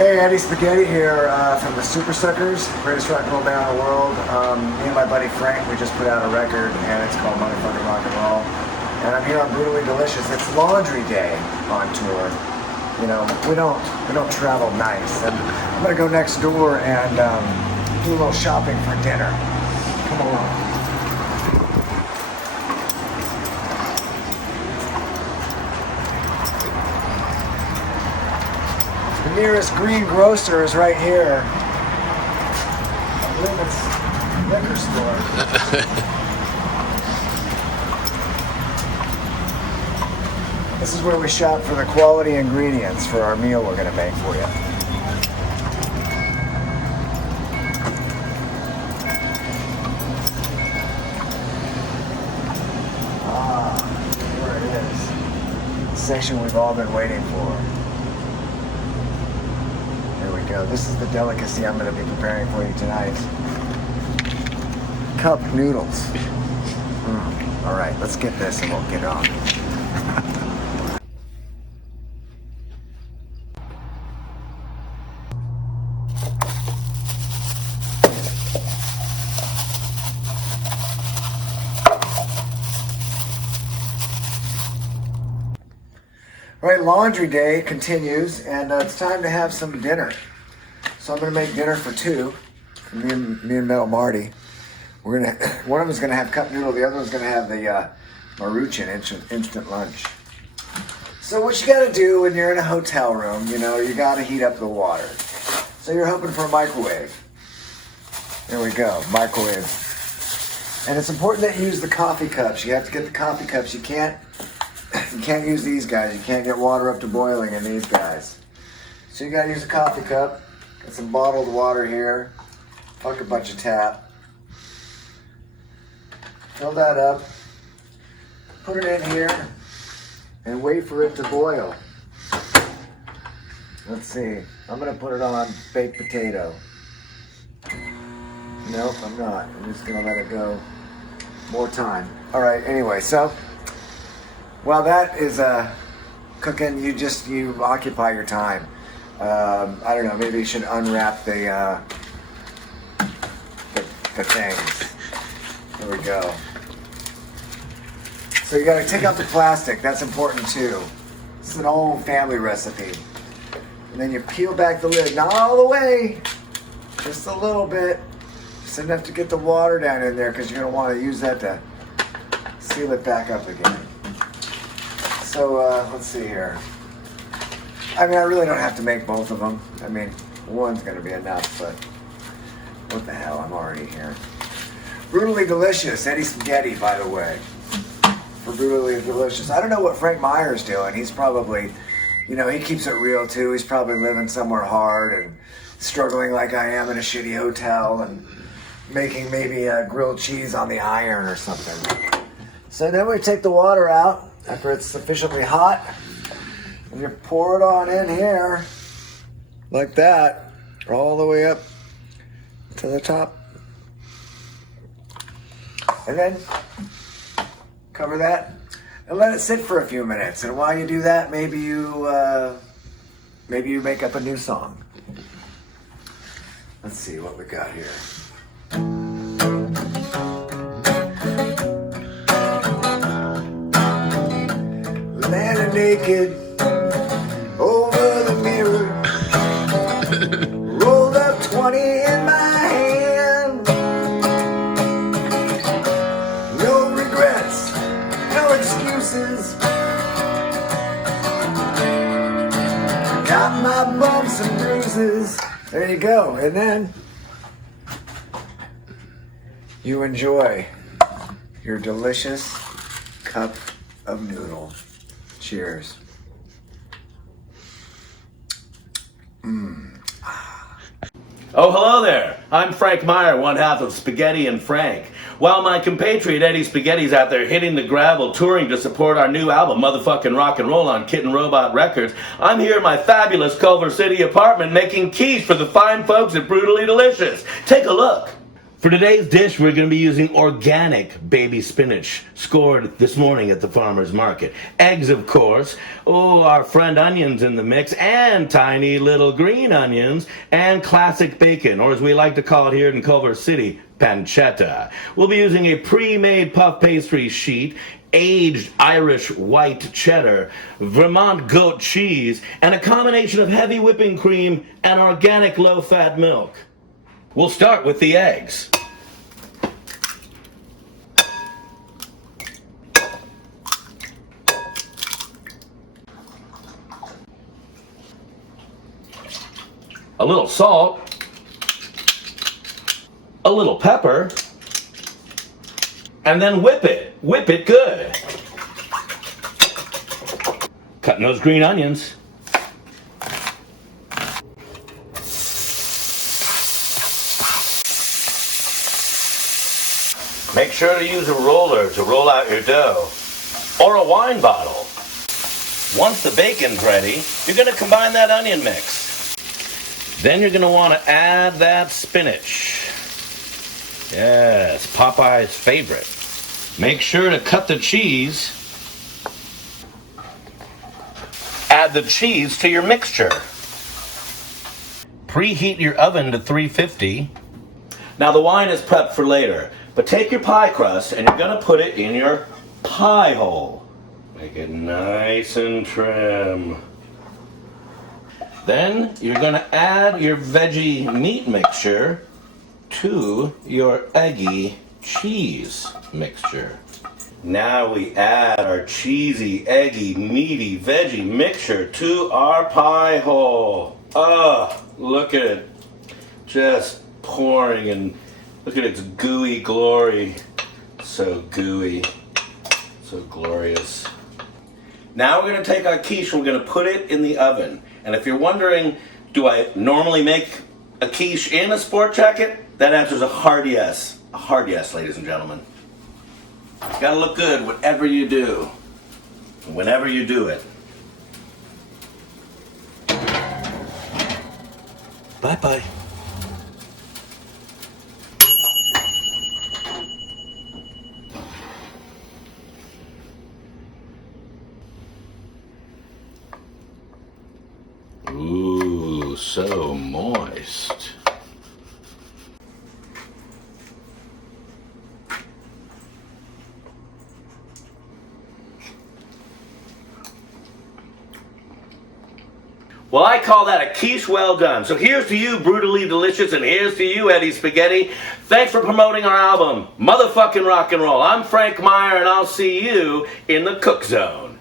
Hey, Eddie Spaghetti here from the Super Suckers, greatest rock and roll band in the world. Me and my buddy Frank, we just put out a record, and it's called Motherfucking Rock and Roll. And I'm here on Brutally Delicious. It's Laundry Day on tour. You know, we don't travel nice. And I'm gonna go next door and do a little shopping for dinner. Come along. The nearest green grocer is right here. I believe it's liquor store. This is where we shop for the quality ingredients for our meal we're going to make for you. Ah, here it is. The section we've all been waiting for. This is the delicacy I'm going to be preparing for you tonight. Cup noodles. All right, let's get this and we'll get on. All right, laundry day continues, and it's time to have some dinner. So I'm gonna make dinner for two, for me and Metal Marty. One of them is gonna have cup noodle, the other one's gonna have the Maruchan instant lunch. So what you gotta do when you're in a hotel room, you know, you gotta heat up the water. So you're hoping for a microwave. There we go, microwave. And it's important that you use the coffee cups. You have to get the coffee cups. You can't use these guys. You can't get water up to boiling in these guys. So you gotta use a coffee cup. Got some bottled water here. Fuck a bunch of tap. Fill that up. Put it in here and wait for it to boil. Let's see. I'm gonna put it on baked potato. Nope, I'm not. I'm just gonna let it go more time. All right, anyway, so while that is cooking, you occupy your time. I don't know, maybe you should unwrap the things. There we go. So you gotta take out the plastic, that's important too. This is an old family recipe. And then you peel back the lid, not all the way, just a little bit. Just enough to get the water down in there because you're gonna wanna use that to seal it back up again. So let's see here. I mean, I really don't have to make both of them. I mean, one's gonna be enough, but what the hell, I'm already here. Brutally Delicious, Eddie Spaghetti, by the way. For Brutally Delicious. I don't know what Frank Meyer's doing. He's probably, you know, he keeps it real too. He's probably living somewhere hard and struggling like I am in a shitty hotel and making maybe a grilled cheese on the iron or something. So then we take the water out after it's sufficiently hot. And you pour it on in here, like that, all the way up to the top. And then cover that and let it sit for a few minutes. And while you do that, maybe you make up a new song. Let's see what we got here. Laying naked over the mirror, rolled up 20 in my hand. No regrets, no excuses. Got my bumps and bruises. There you go. And then you enjoy your delicious cup of noodle. Cheers. Oh, hello there. I'm Frank Meyer, one half of Spaghetti and Frank. While my compatriot Eddie Spaghetti's out there hitting the gravel, touring to support our new album, Motherfucking Rock and Roll, on Kitten Robot Records, I'm here in my fabulous Culver City apartment making keys for the fine folks at Brutally Delicious. Take a look. For today's dish, we're going to be using organic baby spinach, scored this morning at the farmer's market. Eggs, of course. Oh, our friend onions in the mix, and tiny little green onions, and classic bacon, or as we like to call it here in Culver City, pancetta. We'll be using a pre-made puff pastry sheet, aged Irish white cheddar, Vermont goat cheese, and a combination of heavy whipping cream and organic low-fat milk. We'll start with the eggs. A little salt, a little pepper, and then whip it. Whip it good. Cutting those green onions. Make sure to use a roller to roll out your dough, or a wine bottle. Once the bacon's ready, you're going to combine that onion mix. Then you're going to want to add that spinach. Yes, Popeye's favorite. Make sure to cut the cheese. Add the cheese to your mixture. Preheat your oven to 350. Now the wine is prepped for later. But take your pie crust and you're going to put it in your pie hole. Make it nice and trim. Then you're going to add your veggie meat mixture to your eggy cheese mixture. Now we add our cheesy, eggy, meaty veggie mixture to our pie hole. Oh, look at it. Just pouring, and look at its gooey glory. So gooey. So glorious. Now we're going to take our quiche and we're going to put it in the oven. And if you're wondering, do I normally make a quiche in a sport jacket? That answer is a hard yes. A hard yes, ladies and gentlemen. It's got to look good whatever you do. Whenever you do it. Bye-bye. Ooh, so moist. Well, I call that a quiche well done. So here's to you, Brutally Delicious, and here's to you, Eddie Spaghetti. Thanks for promoting our album, Motherfucking Rock and Roll. I'm Frank Meyer, and I'll see you in the Cook Zone.